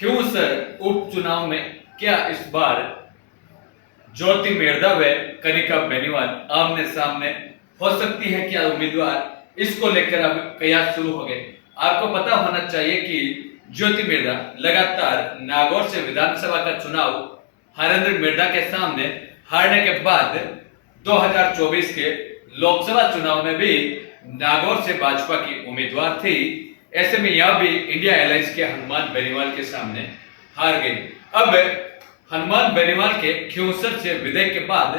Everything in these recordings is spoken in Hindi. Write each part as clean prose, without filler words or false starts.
खिऊसर उपचुनाव में क्या इस बार ज्योति मेरदा व कनिका बेनीवाल आमने सामने हो सकती है क्या उम्मीदवार, इसको लेकर अब कयास शुरू हो गए। आपको पता होना चाहिए कि ज्योति मेरदा लगातार नागौर से विधानसभा का चुनाव हरेंद्र मेरदा के सामने हारने के बाद 2024 के लोकसभा चुनाव में भी नागौर से भाजपा की उम्मीदवार थी। ऐसे में यह भी इंडिया अलायंस के हनुमान बेनीवाल के सामने हार गई। अब हनुमान बेनीवाल के खिऊसर से विदाई के बाद,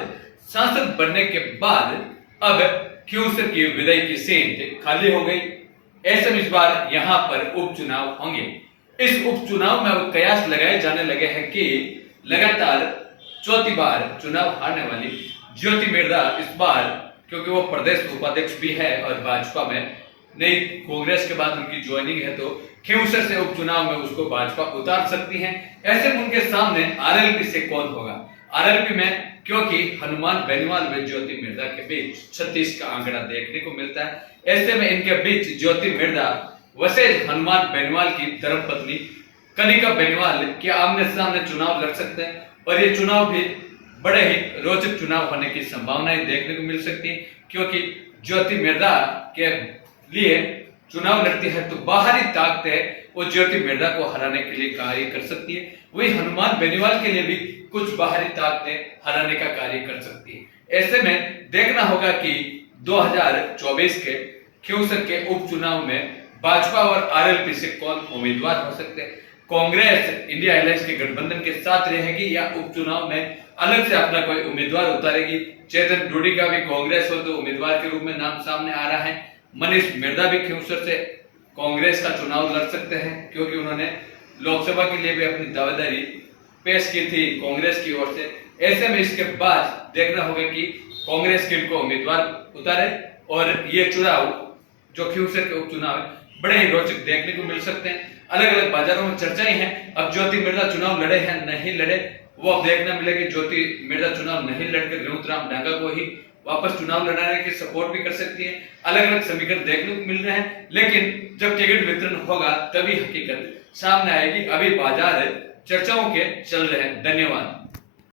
सांसद बनने के बाद अब खिऊसर की विदाई की सीट खाली हो गई। ऐसे में इस बार यहां पर उपचुनाव होंगे। इस उपचुनाव में कयास लगाए जाने लगे हैं कि लगातार चौथी बार चुनाव हारने वाली ज्योति मेरदा इस बार, क्योंकि वो प्रदेश उपाध्यक्ष भी है और भाजपा में नई कांग्रेस के बाद उनकी ज्वाइनिंग है, तो खिऊसर से उपचुनाव में उसको भाजपा उतार सकती है। ऐसे में उनके सामने आरएलपी से कौन होगा। आरएलपी में क्योंकि हनुमान बेनीवाल व ज्योति मेरदा के बीच 36 का आंकड़ा देखने को मिलता है। ऐसे में इनके बीच ज्योति मेरदा वैसे हनुमान बेनीवाल की धर्मपत्नी कनिका बेनीवाल के आमने सामने चुनाव लड़ सकते हैं और ये चुनाव भी बड़े ही रोचक चुनाव होने की संभावनाएं देखने को मिल सकती है, क्योंकि ज्योति मेरदा के लिए चुनाव लड़ती है तो बाहरी ताकतें वो ज्योति मेरदा को हराने के लिए कार्य कर सकती है। वही हनुमान बेनीवाल के लिए भी कुछ बाहरी ताकतें हराने का कार्य कर सकती है। ऐसे में देखना होगा कि 2024 के खिऊसर के उपचुनाव में भाजपा और आरएलपी से कौन उम्मीदवार हो सकते हैं। कांग्रेस इंडिया अलायंस के गठबंधन के साथ रहेगी या उपचुनाव में अलग से अपना कोई उम्मीदवार उतारेगी। चेतन डोडी का भी कांग्रेस हो तो उम्मीदवार के रूप में नाम सामने आ रहा है। मनीष मिर्धा भी खिऊसर से कांग्रेस का चुनाव लड़ सकते हैं, क्योंकि उन्होंने लोकसभा के लिए भी अपनी दावेदारी पेश की थी कांग्रेस की ओर से। ऐसे में इसके बाद देखना होगा कि कांग्रेस किनको उम्मीदवार उतारे और ये चुनाव जो खिऊसर के उपचुनाव है बड़े ही रोचक देखने को मिल सकते हैं। अलग अलग बाजारों में चर्चाएं हैं। अब ज्योति मेरदा चुनाव लड़े हैं नहीं लड़े वो अब देखना मिलेगा। ज्योति मेरदा चुनाव नहीं लड़कर रेवतराम डांगा को ही वापस चुनाव लड़ाने की सपोर्ट भी कर सकती है। अलग अलग समीकरण देखने को मिल रहे हैं, लेकिन जब टिकट वितरण होगा तभी हकीकत सामने आएगी। अभी बाजार चर्चाओं के चल रहे हैं। धन्यवाद।